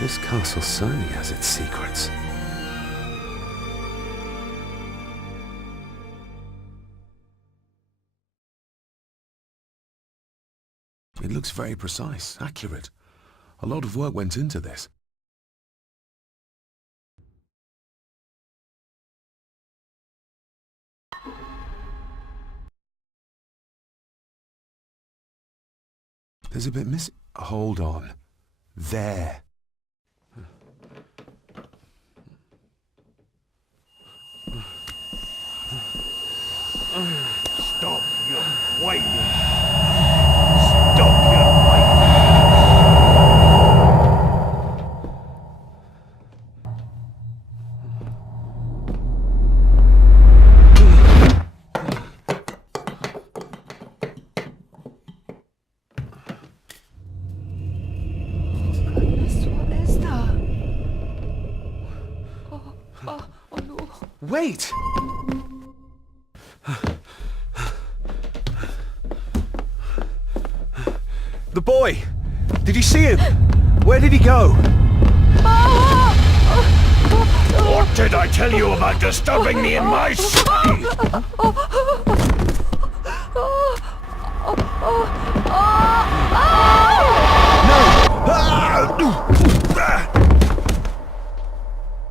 This castle certainly has its secrets. It looks very precise, accurate. A lot of work went into this. There's a bit missing. Hold on. There. Stop your whining! Stop your whining! What is that? Oh no. Wait! The boy! Did you see him? Where did he go? What did I tell you about disturbing me in my city?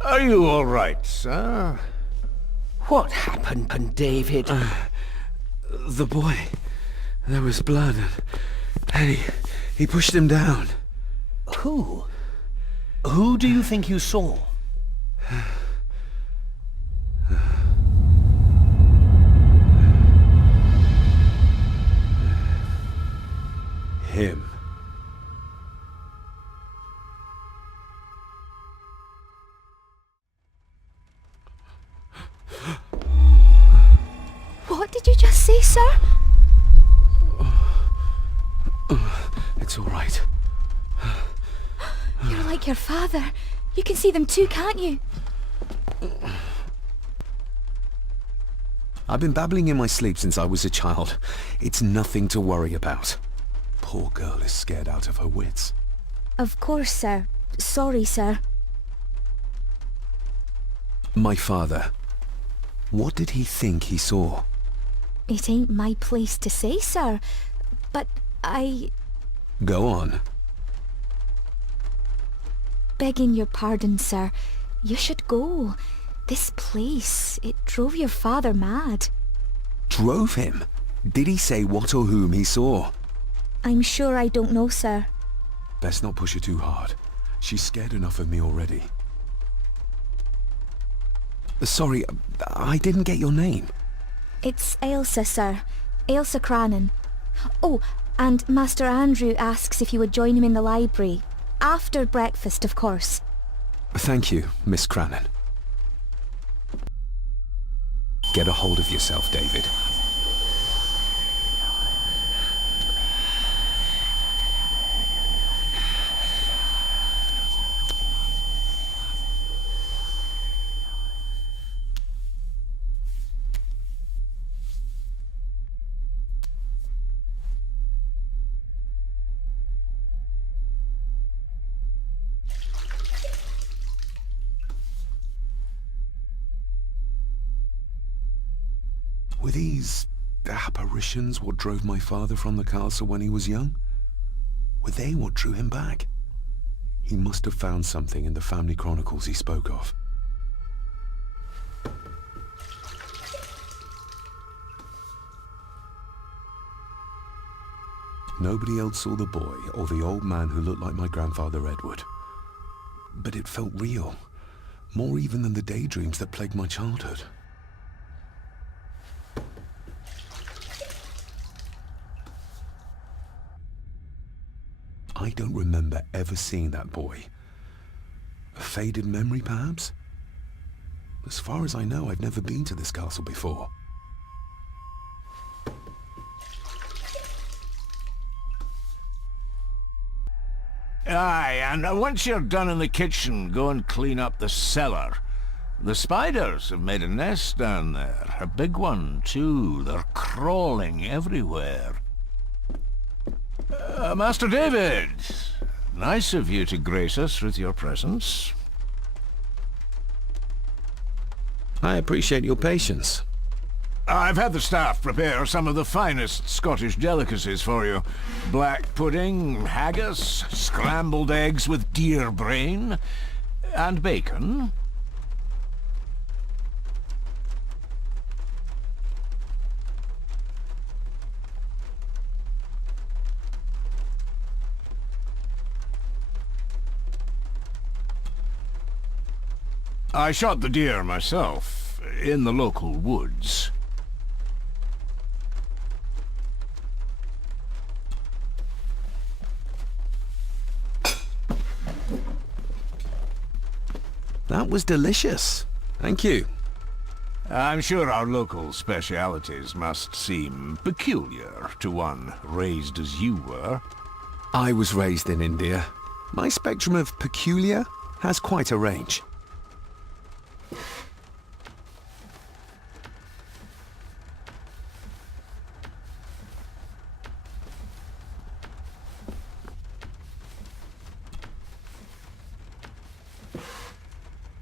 Are you all right, sir? What happened, David? The boy. There was blood and he pushed him down. Who? Who do you think you saw? Him. What did you just say, sir? It's all right. You're like your father. You can see them too, can't you? I've been babbling in my sleep since I was a child. It's nothing to worry about. Poor girl is scared out of her wits. Of course, sir. Sorry, sir. My father. What did he think he saw? It ain't my place to say, sir. But Go on. Begging your pardon, sir. You should go. This place, it drove your father mad. Drove him? Did he say what or whom he saw? I'm sure I don't know, sir. Best not push her too hard. She's scared enough of me already. Sorry, I didn't get your name. It's Ailsa, sir. Ailsa Crannan. Oh, and Master Andrew asks if you would join him in the library. After breakfast, of course. Thank you, Miss Crannan. Get a hold of yourself, David. Were these apparitions what drove my father from the castle when he was young? Were they what drew him back? He must have found something in the family chronicles he spoke of. Nobody else saw the boy or the old man who looked like my grandfather Edward. But it felt real, more even than the daydreams that plagued my childhood. I don't remember ever seeing that boy. A faded memory, perhaps? As far as I know, I've never been to this castle before. Aye, and once you're done in the kitchen, go and clean up the cellar. The spiders have made a nest down there. A big one, too. They're crawling everywhere. Master David! Nice of you to grace us with your presence. I appreciate your patience. I've had the staff prepare some of the finest Scottish delicacies for you. Black pudding, haggis, scrambled eggs with deer brain, and bacon. I shot the deer myself, in the local woods. That was delicious. Thank you. I'm sure our local specialities must seem peculiar to one raised as you were. I was raised in India. My spectrum of peculiar has quite a range.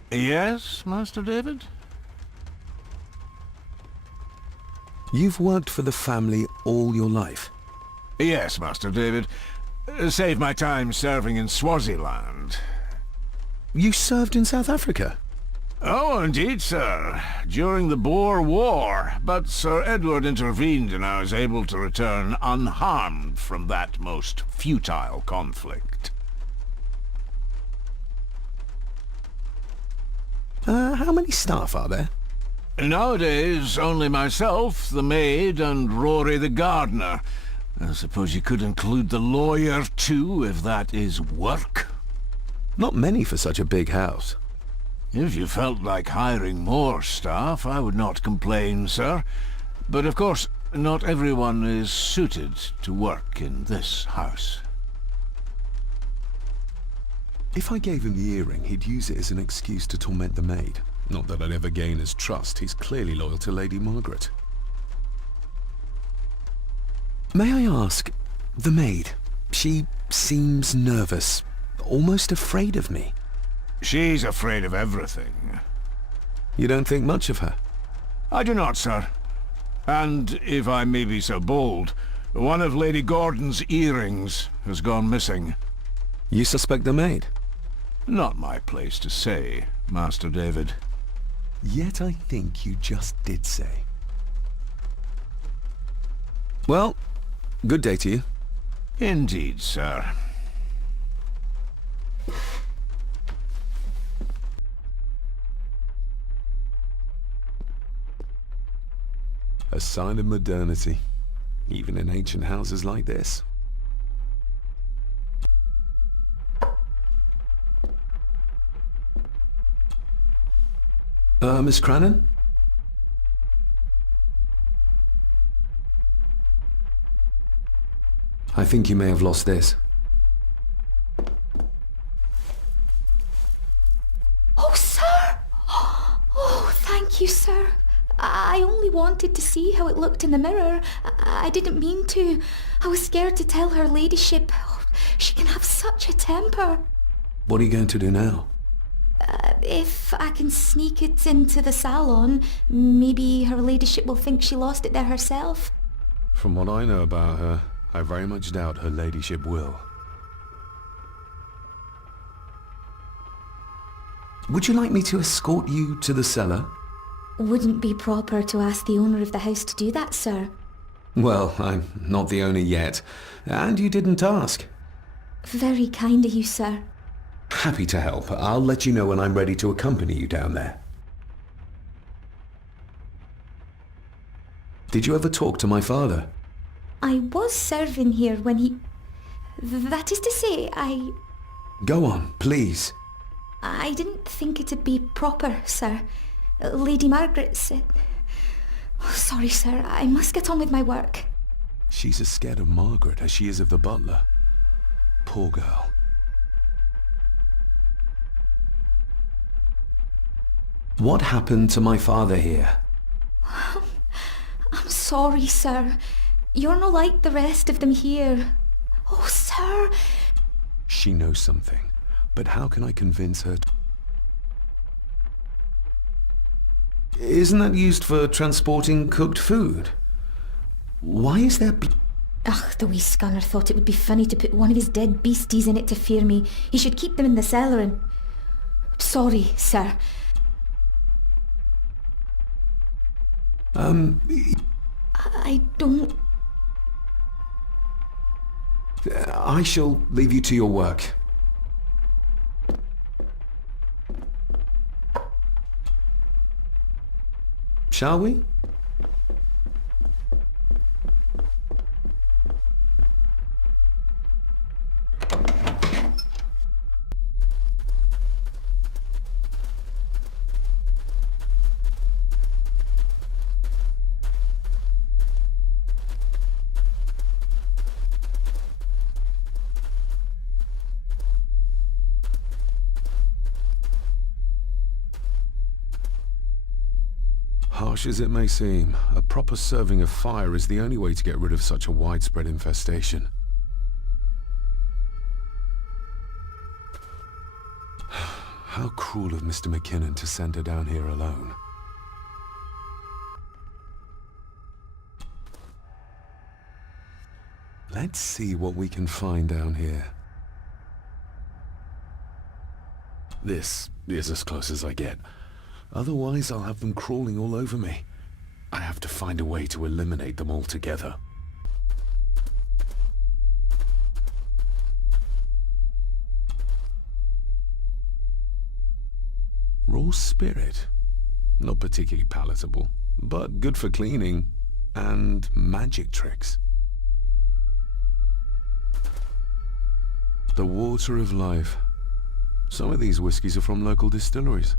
Yes, Master David? You've worked for the family all your life. Yes, Master David. Save my time serving in Swaziland. You served in South Africa? Oh, indeed, sir. During the Boer War. But Sir Edward intervened and I was able to return unharmed from that most futile conflict. How many staff are there? Nowadays, only myself, the maid, and Rory the gardener. I suppose you could include the lawyer, too, if that is work. Not many for such a big house. If you felt like hiring more staff, I would not complain, sir. But of course, not everyone is suited to work in this house. If I gave him the earring, he'd use it as an excuse to torment the maid. Not that I'd ever gain his trust. He's clearly loyal to Lady Margaret. May I ask, the maid, she seems nervous, almost afraid of me. She's afraid of everything. You don't think much of her? I do not, sir. And, if I may be so bold, one of Lady Gordon's earrings has gone missing. You suspect the maid? Not my place to say, Master David. Yet I think you just did say. Well, good day to you. Indeed, sir. A sign of modernity, even in ancient houses like this. Miss Crannan? I think you may have lost this. Oh, sir! Oh, thank you, sir. I only wanted to see how it looked in the mirror. I didn't mean to. I was scared to tell her ladyship. Oh, she can have such a temper. What are you going to do now? If I can sneak it into the salon, maybe her ladyship will think she lost it there herself. From what I know about her, I very much doubt her ladyship will. Would you like me to escort you to the cellar? Wouldn't be proper to ask the owner of the house to do that, sir. Well, I'm not the owner yet, and you didn't ask. Very kind of you, sir. Happy to help. I'll let you know when I'm ready to accompany you down there. Did you ever talk to my father? I was serving here when he... That is to say, Go on, please. I didn't think it'd be proper, sir. Lady Margaret said... Oh, sorry, sir. I must get on with my work. She's as scared of Margaret as she is of the butler. Poor girl. What happened to my father here? I'm sorry, sir. You're no like the rest of them here. Oh, sir, She knows something. But how can I convince her? Isn't that used for transporting cooked food? Why is there... Ugh, the wee scunner thought it would be funny to put one of his dead beasties in it to fear me. He should keep them in the cellar and... Sorry, sir. I don't... I shall leave you to your work. Shall we? Harsh as it may seem, a proper serving of fire is the only way to get rid of such a widespread infestation. How cruel of Mr. McKinnon to send her down here alone. Let's see what we can find down here. This is as close as I get. Otherwise, I'll have them crawling all over me. I have to find a way to eliminate them altogether. Raw spirit. Not particularly palatable, but good for cleaning and magic tricks. The water of life. Some of these whiskies are from local distilleries.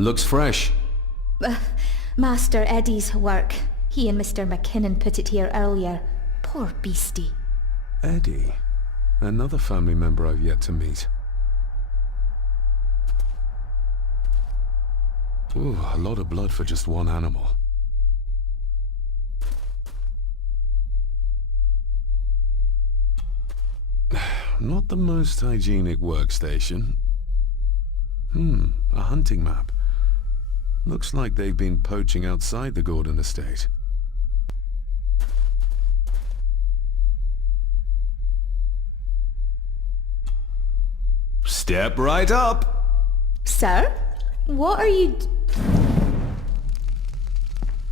Looks fresh. Master Eddie's work. He and Mr. McKinnon put it here earlier. Poor beastie. Eddie? Another family member I've yet to meet. Ooh, a lot of blood for just one animal. Not the most hygienic workstation. A hunting map. Looks like they've been poaching outside the Gordon estate. Step right up! Sir? What are you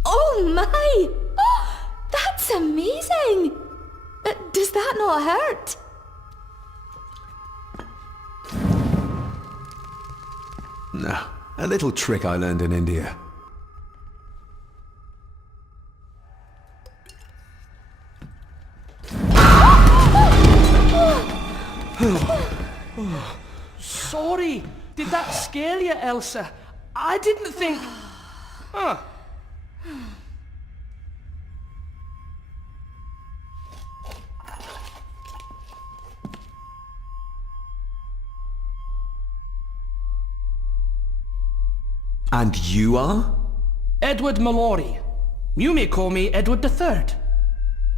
Oh my! Oh, that's amazing! Does that not hurt? No, a little trick I learned in India. Sorry, did that scare you, Elsa? I didn't think... Huh. And you are? Edward Mallory. You may call me Edward III.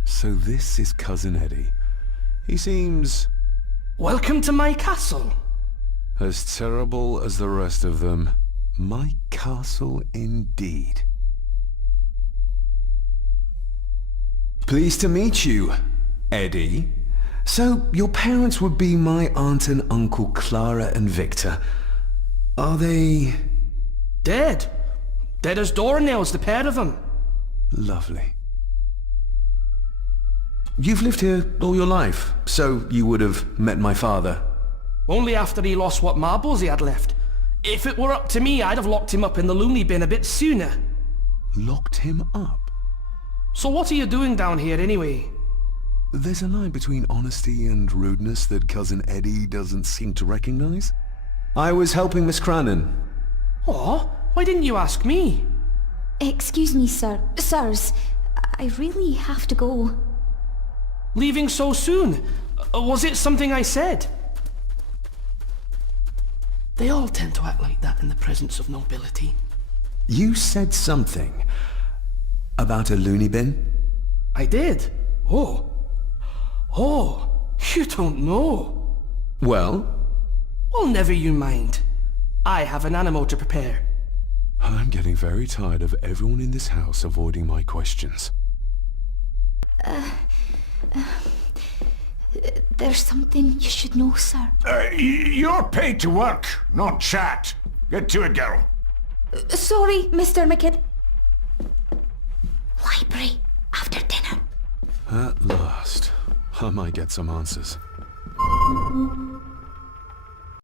So this is Cousin Eddie. He seems... Welcome to my castle. as terrible as the rest of them. My castle indeed. Pleased to meet you, Eddie. So, your parents would be my aunt and uncle Clara and Victor. Are they... Dead. Dead as doornails, the pair of them. Lovely. You've lived here all your life, so you would have met my father. Only after he lost what marbles he had left. If it were up to me, I'd have locked him up in the loony bin a bit sooner. Locked him up? So what are you doing down here anyway? There's a line between honesty and rudeness that Cousin Eddie doesn't seem to recognize. I was helping Miss Crannan. Oh, why didn't you ask me? Excuse me, sirs. I really have to go. Leaving so soon? Was it something I said? They all tend to act like that in the presence of nobility. You said something about a loony bin? I did. Oh. Oh, you don't know. Well, Well, never you mind. I have an animal to prepare. I'm getting very tired of everyone in this house avoiding my questions. There's something you should know, sir. You're paid to work, not chat. Get to it, girl. Sorry, Mr. McKidd. Library, after dinner. At last, I might get some answers.